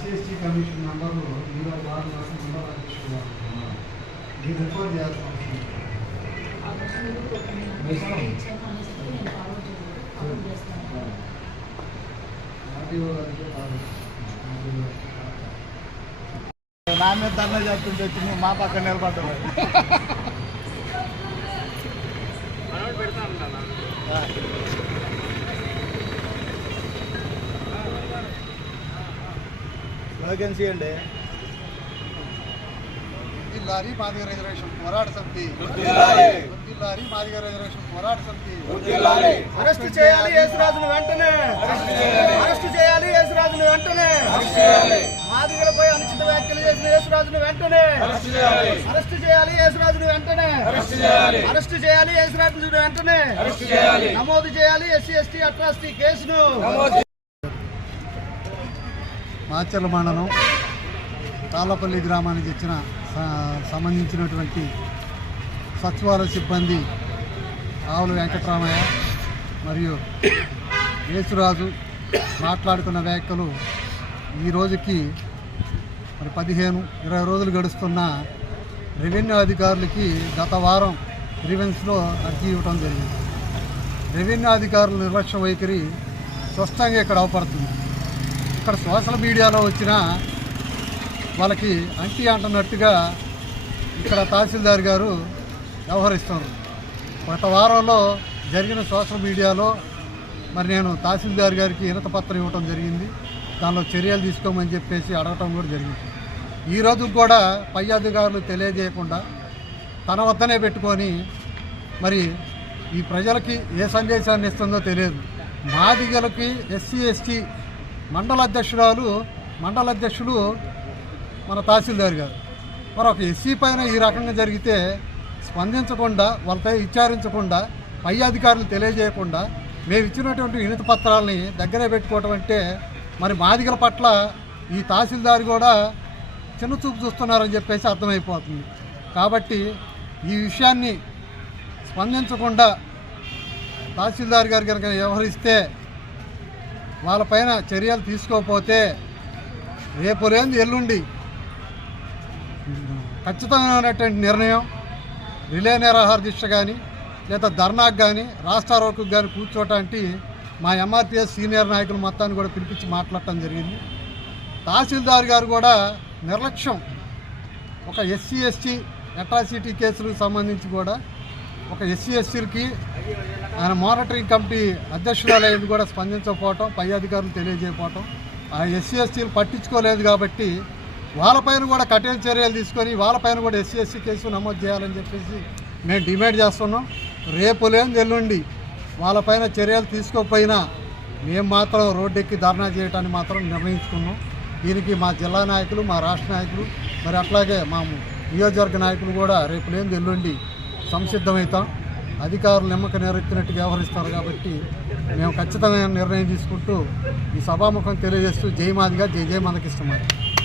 SC ST commission మెంబర్లు మీలో బాగా మెంబర్ అధ్యక్షుడు మీరు రిపోర్ట్ చేయాల్సిన నా మా పక్కన నిలబడ్డాడు. వేకెన్సీ అండి. జిల్లారి మాదిగ రిజర్వేషన్ పోరాట సమితి. జిల్లారి మాదిగ రిజర్వేషన్ పోరాట సమితి. అరెస్ట్ చేయాలి యేసురాజును వెంటనే. అరెస్ట్ చేయాలి. యేసురాజును వెంటనే. మాదిగలపై అనుచిత వ్యాఖ్యలు చేసిన యేసురాజును వెంటనే. అరెస్ట్ చేయాలి. యేసురాజును వెంటనే. అరెస్ట్ చేయాలి. యేసురాజును వెంటనే. నమోదు చేయాలి ఎస్సీ ఎస్టీ అట్రాసిటీ కేసును. మాచర్ల మండలం తాళ్ళపల్లి గ్రామానికి ఇచ్చిన సంబంధించినటువంటి సచివాలయ సిబ్బంది ఆవుల వెంకటరామయ్య మరియు యేసురాజు మాట్లాడుకున్న వ్యాఖ్యలు ఈ రోజుకి మరి పదిహేను ఇరవై రోజులు గడుస్తున్న రెవెన్యూ అధికారులకి గత వారం గ్రీవెన్స్లో అర్జీ ఇవ్వడం జరిగింది. రెవెన్యూ అధికారుల నిర్లక్ష్య వైఖరి స్పష్టంగా ఇక్కడ అవపడుతుంది. ఇక్కడ సోషల్ మీడియాలో వచ్చిన వాళ్ళకి అంటి అంటున్నట్టుగా ఇక్కడ తహసీల్దార్ గారు వ్యవహరిస్తున్నారు గత వారంలో జరిగిన సోషల్ మీడియాలో మరి నేను తహసీల్దార్ గారికి ఇనత పత్రం ఇవ్వటం జరిగింది. దానిలో చర్యలు తీసుకోమని చెప్పేసి అడగటం కూడా జరిగింది. ఈరోజు కూడా పై అధికారులు తెలియజేయకుండా తన వద్దనే పెట్టుకొని మరి ఈ ప్రజలకి ఏ సందేశాన్ని ఇస్తుందో తెలియదు. మాదిగలకి ఎస్సీ ఎస్టీ మండల అధ్యక్షురాలు మండల అధ్యక్షుడు మన తహసీల్దార్ గారు. మరి ఒక ఎస్సీ పైన ఈ రకంగా జరిగితే స్పందించకుండా వాళ్ళపై విచారించకుండా పై అధికారులు తెలియజేయకుండా మేము ఇచ్చినటువంటి వినతి పత్రాలని దగ్గరే పెట్టుకోవటం అంటే మరి మాదిగల పట్ల ఈ తహసీల్దార్ కూడా చిన్న చూపు చూస్తున్నారని చెప్పేసి అర్థమైపోతుంది. కాబట్టి ఈ విషయాన్ని స్పందించకుండా తహసీల్దార్ గారు కనుక వ్యవహరిస్తే వాళ్ళపైన చర్యలు తీసుకోకపోతే రేపు లేని ఎల్లుండి ఖచ్చితమైనటువంటి నిర్ణయం రిలే నిరాహార దీక్ష కానీ లేదా ధర్నాకు కానీ రాష్ట్ర రోకు కానీ కూర్చోటానికి మా ఎంఆర్టీఎస్ సీనియర్ నాయకులు మొత్తాన్ని కూడా పిలిపించి మాట్లాడటం జరిగింది. తహసీల్దార్ గారు కూడా నిర్లక్ష్యం. ఒక ఎస్సీ ఎస్టీ అట్రాసిటీ కేసులకు సంబంధించి కూడా ఒక ఎస్సీ ఎస్సీలకి ఆయన మానిటరింగ్ కమిటీ అధ్యక్షురాలయం కూడా స్పందించకపోవటం పై అధికారులు తెలియజేయకపోవటం. ఆ ఎస్సీ ఎస్టీలు పట్టించుకోలేదు కాబట్టి వాళ్ళపైన కూడా కఠిన చర్యలు తీసుకొని వాళ్ళపైన కూడా ఎస్సీ ఎస్సీ కేసు నమోదు చేయాలని చెప్పేసి మేము డిమాండ్ చేస్తున్నాం. రేపు లేని ఎల్లుండి వాళ్ళపైన చర్యలు తీసుకోకపోయినా మేము మాత్రం రోడ్డెక్కి ధర్నా చేయటాన్ని మాత్రం నిర్ణయించుకున్నాం. దీనికి మా జిల్లా నాయకులు మా రాష్ట్ర నాయకులు మరి అట్లాగే మా నియోజకవర్గ నాయకులు కూడా రేపు లేని ఎల్లుండి సంసిద్ధమవుతాం. అధికారులు నిమ్మక నెరెత్తినట్టు వ్యవహరిస్తారు కాబట్టి మేము ఖచ్చితమైన నిర్ణయం తీసుకుంటూ ఈ సభాముఖం తెలియజేస్తూ జై మాదిగా జై జై